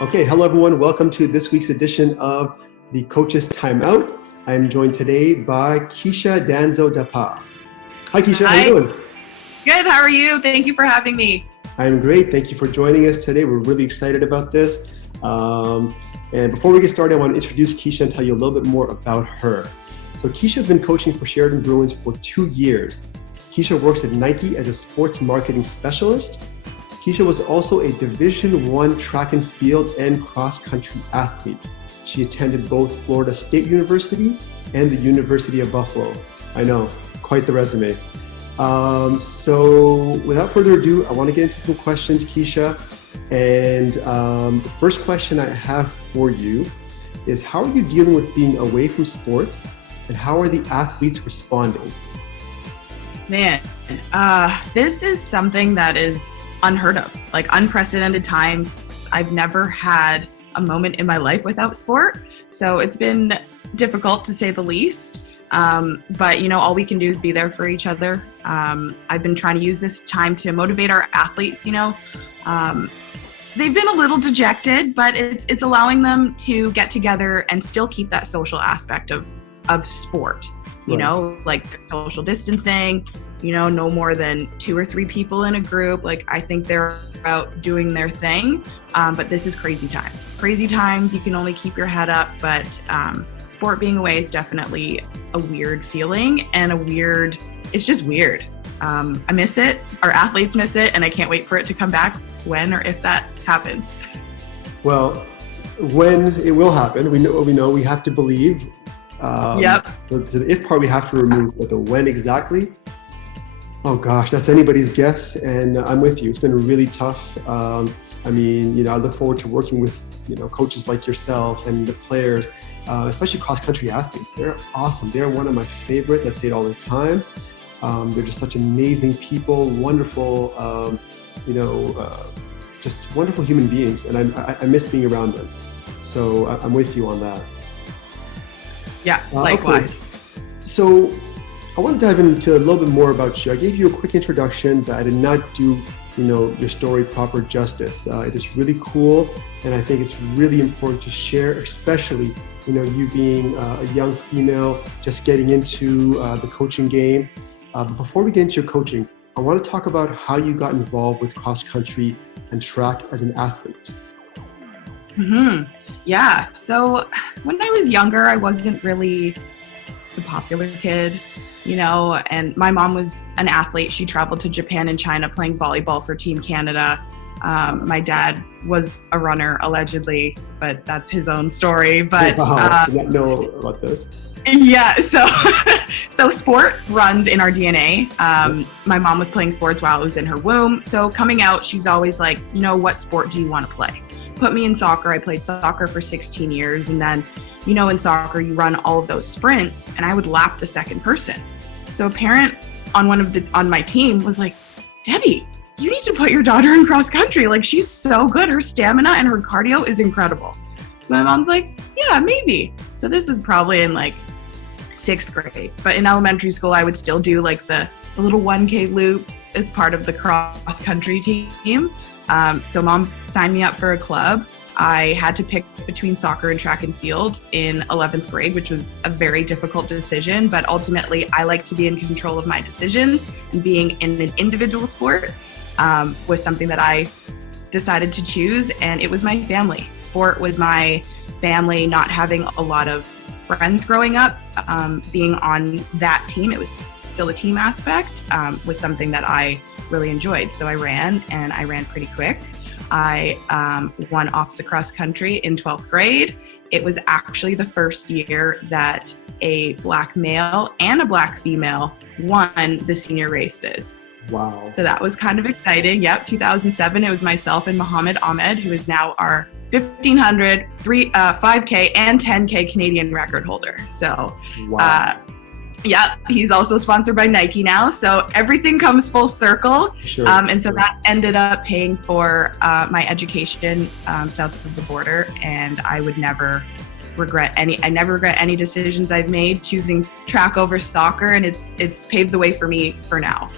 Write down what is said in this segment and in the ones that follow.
Okay, hello everyone. Welcome to this week's edition of the Coaches Timeout. I am joined today by Keesha Danso-Dapaah. Hi Keesha, how are you doing? Good, how are you? Thank you for having me. I'm great. Thank you for joining us today. We're really excited about this. And before we get started, I want to introduce Keesha and tell you a little bit more about her. So Keesha has been coaching for Sheridan Bruins for 2 years. Keesha works at Nike as a sports marketing specialist. Keesha was also a Division I track and field and cross-country athlete. She attended both Florida State University and the University of Buffalo. I know, quite the resume. So without further ado, I want to get into some questions, Keesha. And the first question I have for you is, how are you dealing with being away from sports, and how are the athletes responding? Man, this is something that is unheard of, like unprecedented times. I've never had a moment in my life without sport, so it's been difficult to say the least. But all we can do is be there for each other. I've been trying to use this time to motivate our athletes. They've been a little dejected, but it's allowing them to get together and still keep that social aspect of sport. Like social distancing, no more than 2 or 3 people in a group. Like, I think they're out doing their thing. But this is crazy times. Crazy times, you can only keep your head up, but sport being away is definitely a weird feeling and it's just weird. I miss it, our athletes miss it, and I can't wait for it to come back when or if that happens. Well, when it will happen, we know we have to believe. Yep. The if part we have to remove, but the when exactly, oh gosh, that's anybody's guess. And I'm with you. It's been really tough. I look forward to working with coaches like yourself and the players, especially cross-country athletes. They're awesome. They're one of my favorites. I say it all the time. They're just such amazing people, wonderful, just wonderful human beings, and I miss being around them. So I'm with you on that. Yeah, likewise. Okay. So I want to dive into a little bit more about you. I gave you a quick introduction, but I did not do your story proper justice. It is really cool, and I think it's really important to share, especially you being a young female just getting into the coaching game. But before we get into your coaching, I want to talk about how you got involved with cross country and track as an athlete. Yeah, so when I was younger, I wasn't really the popular kid, and my mom was an athlete. She traveled to Japan and China playing volleyball for Team Canada. My dad was a runner, allegedly, but that's his own story. But I did not know about this. Yeah, so sport runs in our DNA. My mom was playing sports while I was in her womb. So coming out, she's always like, what sport do you want to play? Put me in soccer. I played soccer for 16 years. And then, in soccer, you run all of those sprints, and I would lap the second person. So a parent on my team was like, Debbie, you need to put your daughter in cross country. Like, she's so good. Her stamina and her cardio is incredible. So my mom's like, yeah, maybe. So this was probably in like 6th grade. But in elementary school, I would still do like the little 1K loops as part of the cross country team. So mom signed me up for a club. I had to pick between soccer and track and field in 11th grade, which was a very difficult decision. But ultimately, I like to be in control of my decisions, and being in an individual sport was something that I decided to choose. And it was my family. Sport was my family. Not having a lot of friends growing up, being on that team, it was still a team aspect, was something that I really enjoyed. So I ran pretty quick. I won OXA cross country in 12th grade. It was actually the first year that a Black male and a Black female won the senior races. Wow. So that was kind of exciting. Yep, 2007, it was myself and Muhammad Ahmed, who is now our 1500, 5K, and 10K Canadian record holder. So, wow. He's also sponsored by Nike now. So everything comes full circle. Sure, and so that ended up paying for my education south of the border. And I would never regret any decisions I've made choosing track over soccer. And it's paved the way for me for now.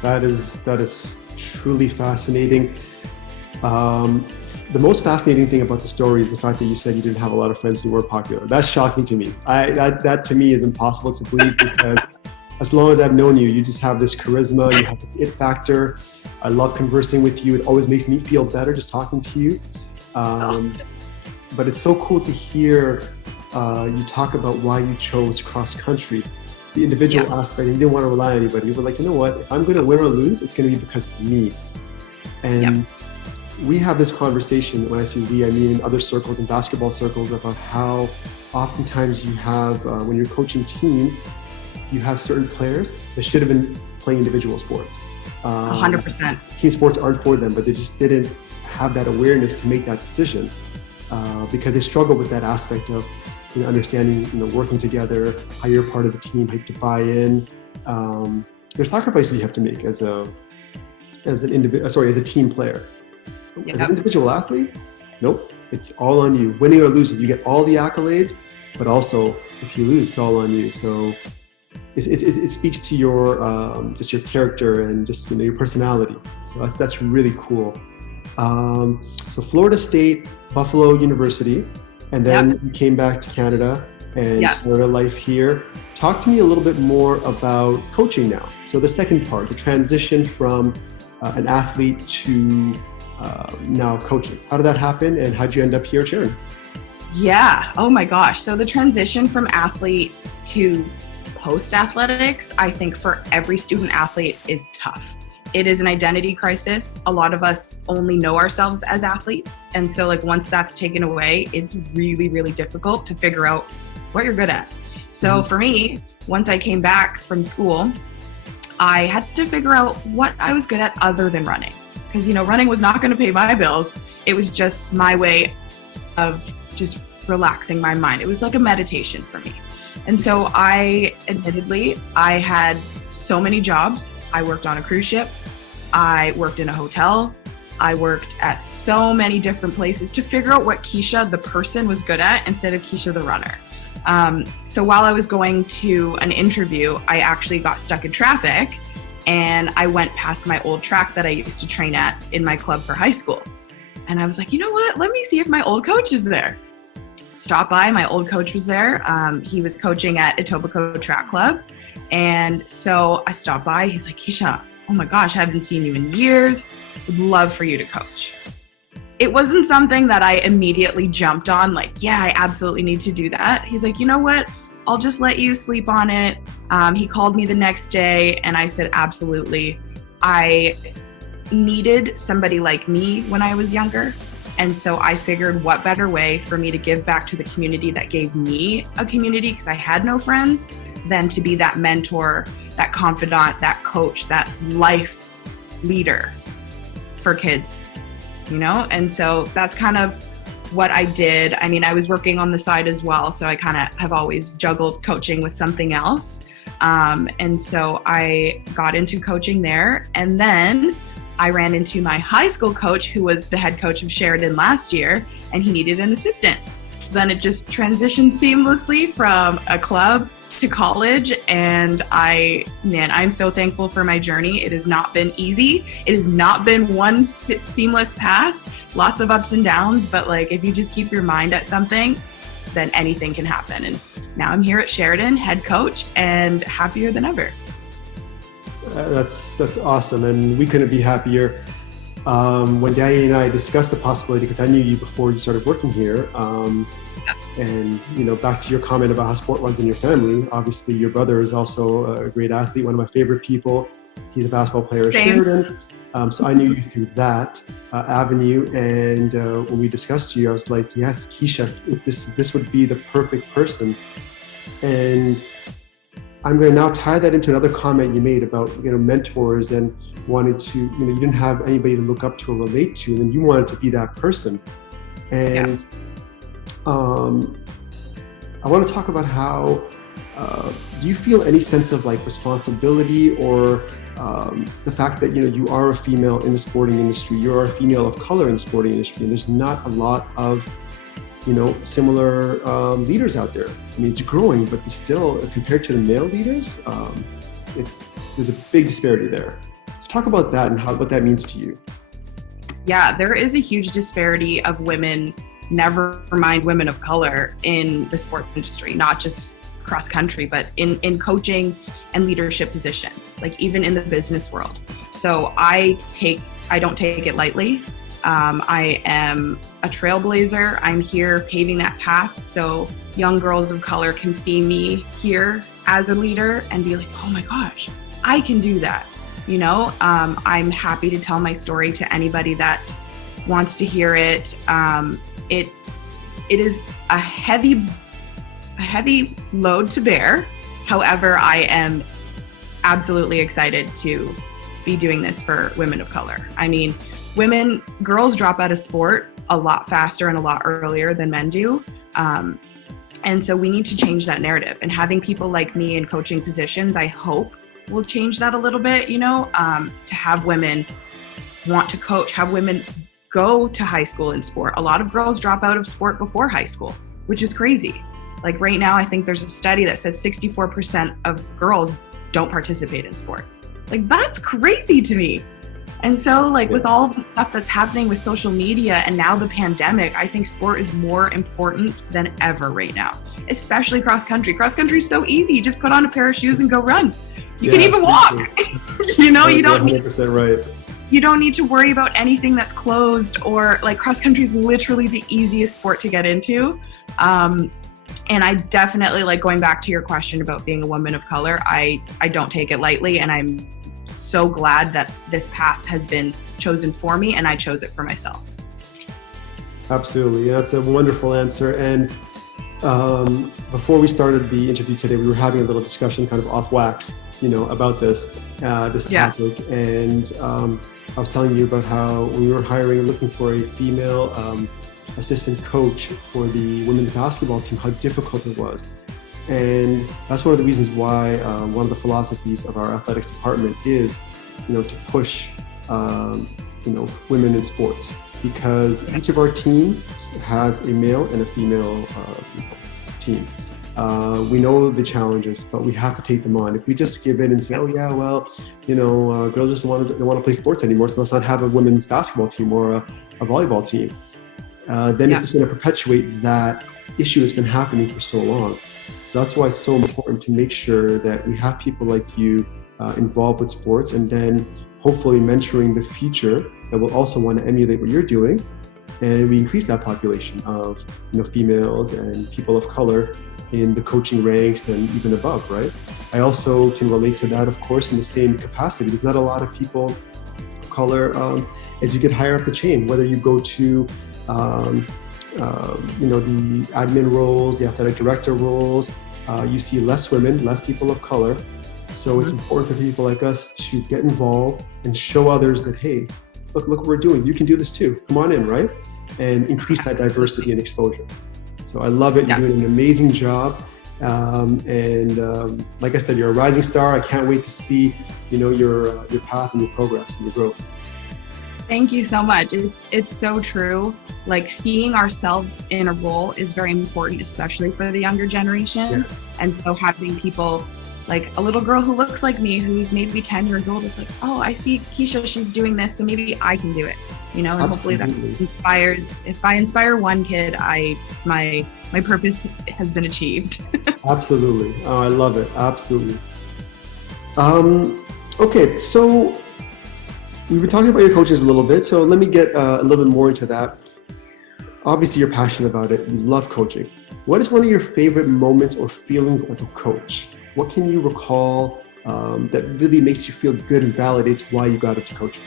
That is truly fascinating. The most fascinating thing about the story is the fact that you said you didn't have a lot of friends who were popular. That's shocking to me. That to me is impossible to believe because as long as I've known you, you just have this charisma, you have this it factor. I love conversing with you. It always makes me feel better just talking to you. But it's so cool to hear you talk about why you chose cross country. The individual aspect, you didn't want to rely on anybody. You were like, you know what, if I'm going to win or lose, it's going to be because of me. And we have this conversation, when I say we, I mean in other circles, in basketball circles, about how oftentimes you have, when you're coaching teams, you have certain players that should have been playing individual sports. 100%. Team sports aren't for them, but they just didn't have that awareness to make that decision because they struggle with that aspect of understanding, working together, how you're part of the team, how to buy in. There's sacrifices you have to make as a team player. As an individual athlete, nope, it's all on you. Winning or losing, you get all the accolades, but also if you lose, it's all on you. So it speaks to your just your character and just your personality. So that's really cool. So Florida State, Buffalo University, and then you came back to Canada and started a life here. Talk to me a little bit more about coaching now. So the second part, the transition from an athlete to now coaching. How did that happen and how'd you end up here at Sheridan? Yeah, oh my gosh. So the transition from athlete to post-athletics, I think for every student athlete is tough. It is an identity crisis. A lot of us only know ourselves as athletes. And so once that's taken away, it's really, really difficult to figure out what you're good at. So for me, once I came back from school, I had to figure out what I was good at other than running. Because, running was not going to pay my bills. It was just my way of just relaxing my mind. It was like a meditation for me. And so I had so many jobs. I worked on a cruise ship. I worked in a hotel. I worked at so many different places to figure out what Keesha, the person, was good at instead of Keesha, the runner. So while I was going to an interview, I actually got stuck in traffic and I went past my old track that I used to train at in my club for high school. And I was like, you know what? Let me see if my old coach is there. Stopped by, my old coach was there. He was coaching at Etobicoke Track Club. And so I stopped by, he's like, Keesha, oh my gosh, I haven't seen you in years. Would love for you to coach. It wasn't something that I immediately jumped on, I absolutely need to do that. He's like, you know what? I'll just let you sleep on it. He called me the next day and I said, absolutely. I needed somebody like me when I was younger. And so I figured what better way for me to give back to the community that gave me a community because I had no friends than to be that mentor, that confidant, that coach, that life leader for kids, And so that's kind of what I did. I mean, I was working on the side as well. So I kind of have always juggled coaching with something else. And so I got into coaching there. And then I ran into my high school coach who was the head coach of Sheridan last year, and he needed an assistant. So then it just transitioned seamlessly from a club to college. And I'm so thankful for my journey. It has not been easy. It has not been one seamless path, lots of ups and downs, but if you just keep your mind at something, then anything can happen. And now I'm here at Sheridan, head coach, and happier than ever. That's awesome, and we couldn't be happier. When Danny and I discussed the possibility, because I knew you before you started working here, and back to your comment about how sport runs in your family, obviously your brother is also a great athlete, one of my favorite people. He's a basketball player at Sheridan. So I knew you through that avenue, and when we discussed you, I was like, yes, Keesha, this would be the perfect person. And I'm going to now tie that into another comment you made about mentors and wanted to, you didn't have anybody to look up to or relate to, and then you wanted to be that person. And I want to talk about how do you feel any sense of responsibility or the fact that you are a female in the sporting industry, you are a female of color in the sporting industry, and there's not a lot of similar leaders out there. I mean, it's growing, but still, compared to the male leaders, there's a big disparity there. So talk about that and what that means to you. yeah, there is a huge disparity of women, never mind women of color, in the sports industry, not just cross country, but in coaching and leadership positions, like even in the business world. So I don't take it lightly. I am a trailblazer. I'm here paving that path so young girls of color can see me here as a leader and be like, oh my gosh, I can do that. You know, I'm happy to tell my story to anybody that wants to hear it. It is a heavy load to bear. However, I am absolutely excited to be doing this for women of color. I mean, girls drop out of sport a lot faster and a lot earlier than men do. And so we need to change that narrative, and having people like me in coaching positions, I hope, will change that a little bit, you know, to have women want to coach, have women go to high school in sport. A lot of girls drop out of sport before high school, which is crazy. Like right now, I think there's a study that says 64% of girls don't participate in sport. Like that's crazy to me. And so like with all of the stuff that's happening with social media and now the pandemic, I think sport is more important than ever right now, especially cross country. Cross country is so easy. You just put on a pair of shoes and go run. You can even walk. You know, you don't need 100% right. You don't need to worry about anything that's closed, or like cross country is literally the easiest sport to get into. And I definitely, like, going back to your question about being a woman of color, I don't take it lightly, and I'm so glad that this path has been chosen for me and I chose it for myself. Absolutely. That's a wonderful answer. And before we started the interview today, we were having a little discussion kind of off wax, you know, about this topic. And I was telling you about how when we were hiring and looking for a female assistant coach for the women's basketball team, how difficult it was. And that's one of the reasons why one of the philosophies of our athletics department is, you know, to push, women in sports, because each of our teams has a male and a female team. We know the challenges, but we have to take them on. If we just give in and say, oh yeah, well, you know, girls just don't want to play sports anymore, so let's not have a women's basketball team or a volleyball team, then it's just going to perpetuate that issue that's been happening for so long. So that's why it's so important to make sure that we have people like you involved with sports, and then hopefully mentoring the future that will also want to emulate what you're doing, and we increase that population of, you know, females and people of color in the coaching ranks and even above, right? I also can relate to that, of course, in the same capacity. There's not a lot of people of color as you get higher up the chain, whether you go to the admin roles, the athletic director roles, you see less women, less people of color. So it's important for people like us to get involved and show others that, hey, look what we're doing. You can do this too. Come on in, right? And increase that diversity and exposure. So I love it. You're doing an amazing job. Like I said, you're a rising star. I can't wait to see, you know, your path and your progress and your growth. Thank you so much. It's so true. Like, seeing ourselves in a role is very important, especially for the younger generation. Yes. And so having people like a little girl who looks like me, who's maybe 10 years old, is like, oh, I see Keesha, she's doing this, so maybe I can do it. You know, and Absolutely. Hopefully that inspires. If I inspire one kid, my purpose has been achieved. Absolutely. Oh, I love it. Absolutely. Okay, so we've been talking about your coaches a little bit, so let me get a little bit more into that. Obviously, you're passionate about it. You love coaching. What is one of your favorite moments or feelings as a coach? What can you recall that really makes you feel good and validates why you got into coaching?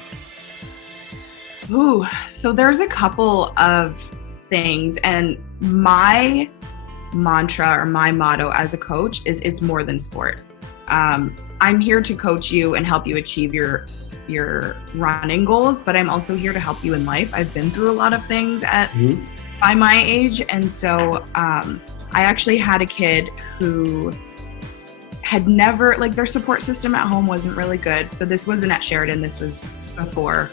Ooh, so there's a couple of things, and my mantra or my motto as a coach is it's more than sport. I'm here to coach you and help you achieve your running goals, but I'm also here to help you in life. I've been through a lot of things by my age, and so I actually had a kid who had never, like, their support system at home wasn't really good. So this wasn't at Sheridan, this was before.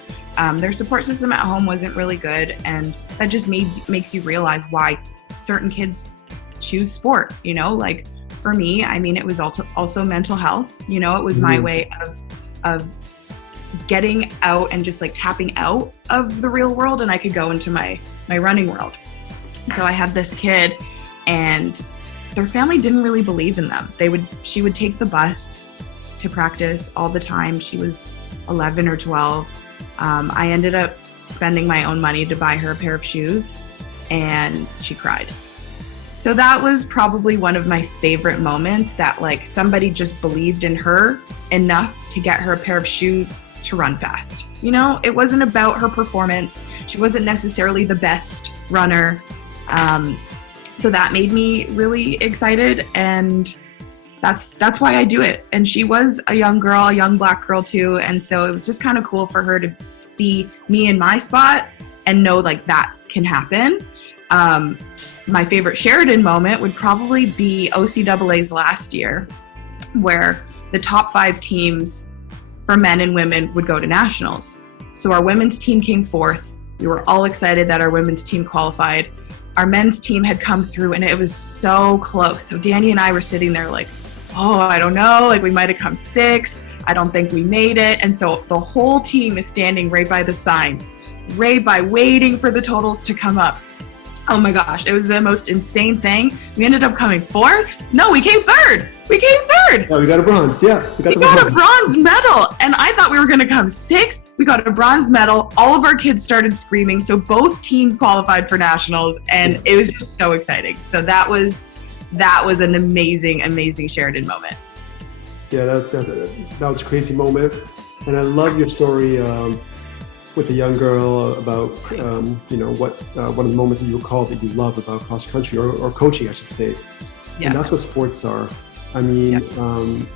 Their support system at home wasn't really good, and that just makes you realize why certain kids choose sport, you know? Like, for me, I mean, it was also mental health, you know? It was my way of getting out and just like tapping out of the real world, and I could go into my running world. So I had this kid, and their family didn't really believe in them. She would take the bus to practice all the time. She was 11 or 12. I ended up spending my own money to buy her a pair of shoes, and she cried. So that was probably one of my favorite moments, that like somebody just believed in her enough to get her a pair of shoes to run fast. You know, it wasn't about her performance. She wasn't necessarily the best runner. So that made me really excited, and that's why I do it. And she was a young girl, a young Black girl too. And so it was just kind of cool for her to see me in my spot and know like that can happen. My favorite Sheridan moment would probably be OCAA's last year, where the top 5 teams for men and women would go to nationals. So our women's team came 4th. We were all excited that our women's team qualified. Our men's team had come through, and it was so close. So Danny and I were sitting there like, oh, I don't know, like we might have come 6th. I don't think we made it. And so the whole team is standing right by the signs, right by, waiting for the totals to come up. Oh my gosh, it was the most insane thing. We ended up coming 4th. No, we came 3rd. We came 3rd. Oh, we got a bronze. Yeah, we got a bronze medal. And I thought we were going to come 6th. We got a bronze medal. All of our kids started screaming. So both teams qualified for nationals, and it was just so exciting. So that was an amazing, amazing Sheridan moment. Yeah, that was a crazy moment. And I love your story with the young girl about, what one of the moments that you recall that you love about cross country or coaching, I should say. Yeah. And that's what sports are. I mean,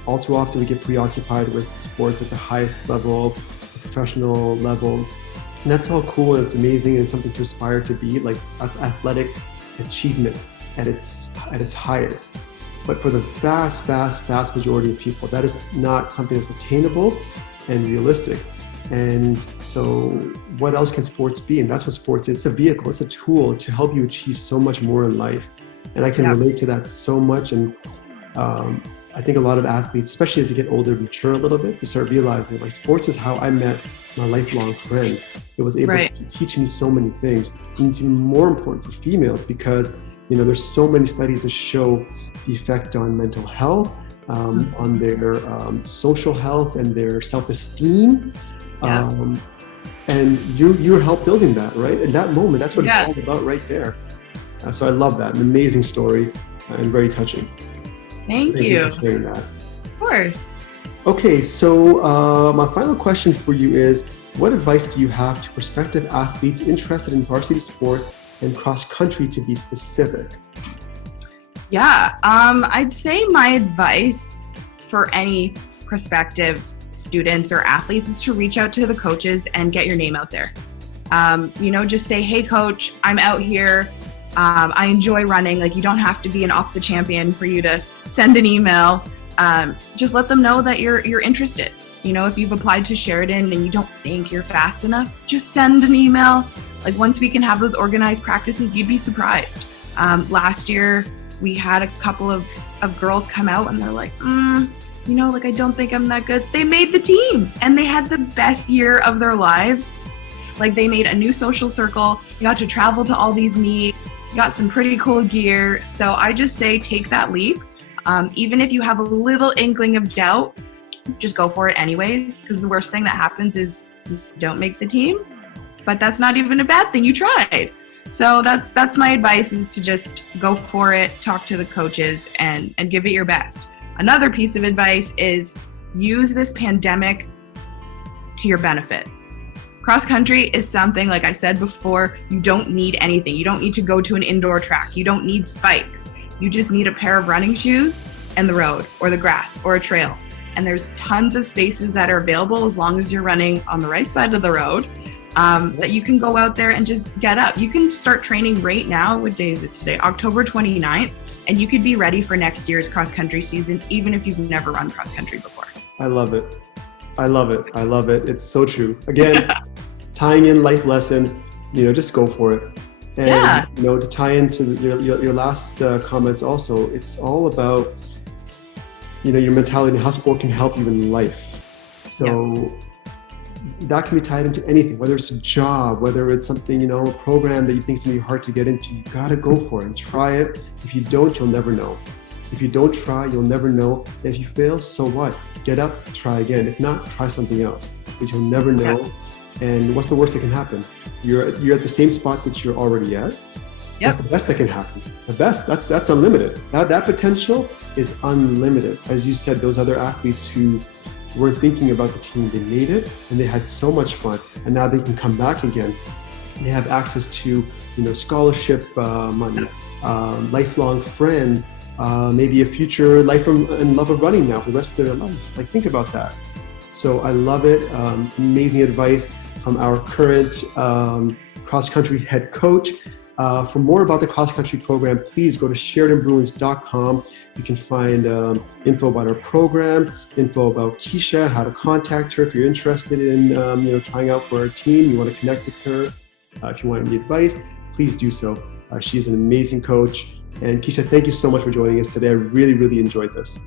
all too often we get preoccupied with sports at the highest level, professional level. And that's all cool and it's amazing and something to aspire to be. Like, that's athletic achievement at its highest. But for the vast majority of people, that is not something that's attainable and realistic. And so what else can sports be? And that's what sports is. It's a vehicle, it's a tool to help you achieve so much more in life. And I can relate to that so much. And I think a lot of athletes, especially as they get older, mature a little bit, they start realizing like sports is how I met my lifelong friends. It was able to teach me so many things. And it's even more important for females because there's so many studies that show the effect on mental health, on their social health and their self-esteem. And you helped building that, right? In that moment, that's what it's all about right there. So I love that. An amazing story and very touching. Thank you for sharing that. Of course. Okay, so my final question for you is, what advice do you have to prospective athletes interested in varsity sports and cross country, to be specific? Yeah, I'd say my advice for any prospective students or athletes is to reach out to the coaches and get your name out there. Just say, hey coach, I'm out here. I enjoy running. Like, you don't have to be an OPSA champion for you to send an email. Just let them know that you're interested. If you've applied to Sheridan and you don't think you're fast enough, just send an email. Like, once we can have those organized practices, you'd be surprised. Last year, we had a couple of girls come out and they're like, I don't think I'm that good. They made the team and they had the best year of their lives. Like, they made a new social circle. You got to travel to all these meets. You got some pretty cool gear. So I just say, take that leap. Even if you have a little inkling of doubt, just go for it anyways. Because the worst thing that happens is you don't make the team. But that's not even a bad thing. You tried. So that's my advice, is to just go for it, talk to the coaches, and give it your best. Another piece of advice is use this pandemic to your benefit. Cross country is something, like I said before, you don't need anything. You don't need to go to an indoor track. You don't need spikes. You just need a pair of running shoes and the road or the grass or a trail. And there's tons of spaces that are available as long as you're running on the right side of the road, that you can go out there and just get up. You can start training right now. What day is it today? October 29th. And you could be ready for next year's cross country season, even if you've never run cross country before. I love it. I love it. I love it. It's so true. Again, tying in life lessons, just go for it. And, to tie into your last comments also, it's all about, your mentality and how sport can help you in life. So that can be tied into anything, whether it's a job, whether it's something, a program that you think is going to be hard to get into. You got to go for it and try it. If you don't, you'll never know. If you don't try, you'll never know. And if you fail, so what? Get up, try again. If not, try something else. But you'll never know. Yeah. And what's the worst that can happen? You're at the same spot that you're already at. Yep. That's the best that can happen. The best, that's unlimited. That potential is unlimited. As you said, those other athletes who weren't thinking about the team, they made it and they had so much fun. And now they can come back again. They have access to, scholarship money, lifelong friends, maybe a future life and love of running now for the rest of their life. Like, think about that. So I love it. Amazing advice from our current cross-country head coach. For more about the cross-country program, please go to SheridanBruins.com. You can find info about our program, info about Keesha, how to contact her if you're interested in trying out for our team. You want to connect with her. If you want any advice, please do so. She's an amazing coach. And Keesha, thank you so much for joining us today. I really, really enjoyed this.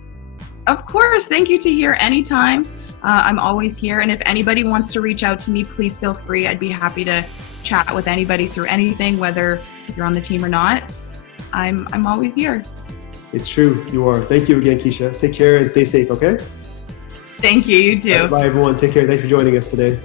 Of course. Thank you, Tahir. Anytime. I'm always here. And if anybody wants to reach out to me, please feel free. I'd be happy to chat with anybody through anything, whether you're on the team or not. I'm always here. It's true. You are. Thank you again, Keesha. Take care and stay safe, okay? Thank you. You too. Bye, everyone. Take care. Thanks for joining us today.